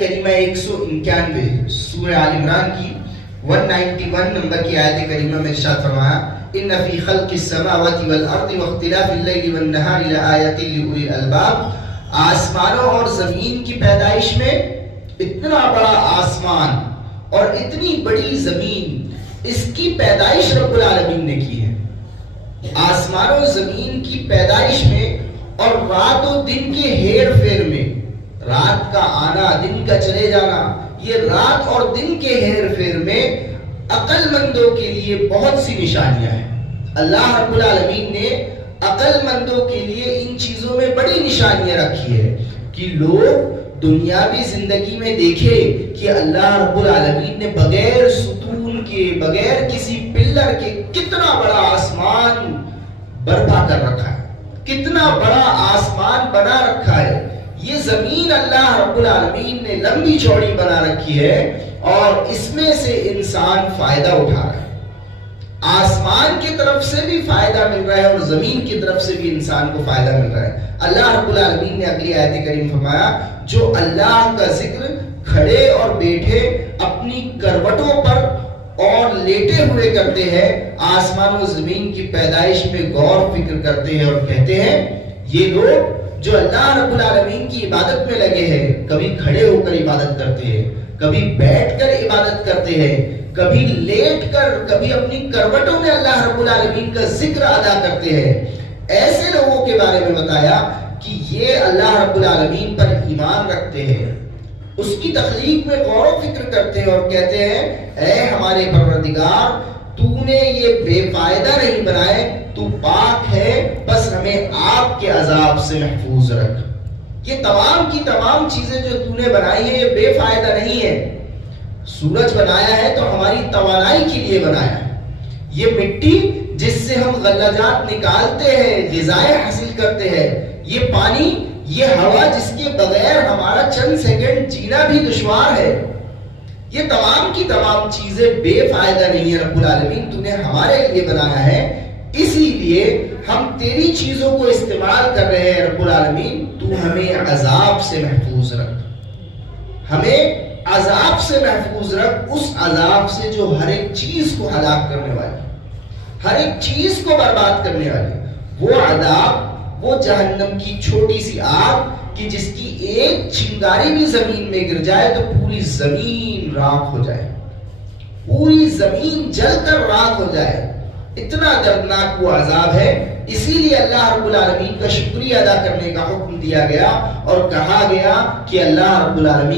کریمہ 191 سورہ آل عمران کی 191 نمبر کی آیت کریمہ میں ارشاد فرمایا ان فی خلق السماوات والارض واختلاف اللیل والنہار لآیات لأولی الالباب. آسمانوں اور زمین کی پیدائش میں اتنا بڑا آسمان اور اتنی بڑی زمین، اس کی پیدائش رب العالمین نے کی ہے. آسمان و زمین کی پیدائش میں اور رات و دن کے ہیر پھیر میں، رات کا آنا دن کا چلے جانا، یہ رات اور دن کے ہیر پھیر میں عقل مندوں کے لیے بہت سی نشانیاں ہیں. اللہ رب العالمین نے عقل مندوں کے لیے ان چیزوں میں بڑی نشانیاں رکھی ہے کہ لوگ دنیاوی زندگی میں دیکھے کہ اللہ رب العالمین نے بغیر ستون کے، بغیر کسی پلر کے کتنا بڑا آسمان برپا کر رکھا ہے، کتنا بڑا آسمان بنا رکھا ہے. یہ زمین اللہ رب العالمین نے لمبی چوڑی بنا رکھی ہے اور اس میں سے انسان فائدہ اٹھا رہا ہے. آسمان کی طرف سے بھی فائدہ مل رہا ہے اور زمین کی طرف سے بھی انسان کو فائدہ مل رہا ہے. اللہ رب العالمین نے اگلی آیت کریم فرمایا جو اللہ کا ذکر کھڑے اور بیٹھے اپنی کروٹوں پر اور لیٹے ہوئے کرتے ہیں، آسمان و زمین کی پیدائش میں غور فکر کرتے ہیں اور کہتے ہیں، یہ لوگ جو اللہ رب العالمین کی عبادت میں لگے ہیں، کبھی کھڑے ہو کر عبادت کرتے ہیں، کبھی بیٹھ کر عبادت کرتے ہیں، کبھی لیٹ کر، کبھی اپنی کروٹوں میں اللہ رب العالمین کا ذکر ادا کرتے ہیں، ایسے لوگوں کے بارے میں بتایا کہ یہ اللہ رب العالمین پر ایمان رکھتے ہیں، اس کی تخلیق میں غور و فکر کرتے ہیں اور کہتے ہیں اے ہمارے پروردگار، تو نے یہ بے فائدہ نہیں بنائے، تو پاک ہے، بس ہمیں آپ کے عذاب سے محفوظ رکھ. یہ تمام کی تمام چیزیں جو تو نے بنائی ہیں یہ بے فائدہ نہیں ہے. سورج بنایا ہے تو ہماری توانائی کے لیے بنایا ہے. یہ مٹی جس سے ہم غلجات نکالتے ہیں، غذائیں حاصل کرتے ہیں، یہ پانی، یہ ہوا جس کے بغیر ہمارا چند سیکنڈ جینا بھی دشوار ہے، یہ تمام کی تمام چیزیں بے فائدہ نہیں ہے. رب العالمین تو نے ہمارے لیے بنایا ہے، اسی لیے ہم تیری چیزوں کو استعمال کر رہے ہیں. رب العالمین تو ہمیں عذاب سے محفوظ رکھ، ہمیں عذاب سے محفوظ رکھ، اس عذاب سے جو ہر ایک چیز کو ہلاک کرنے والی، ہر ایک چیز کو برباد کرنے والی، وہ عذاب، وہ جہنم کی چھوٹی سی آگ کہ جس کی ایک چنگاری بھی زمین میں گر جائے تو پوری زمین راکھ ہو جائے، پوری زمین جل کر راکھ ہو جائے. اتنا دردناک وہ عذاب ہے. اسی لیے اللہ رب العالمین کا شکریہ ادا کرنے کا حکم دیا گیا اور کہا گیا کہ اللہ رب العالمین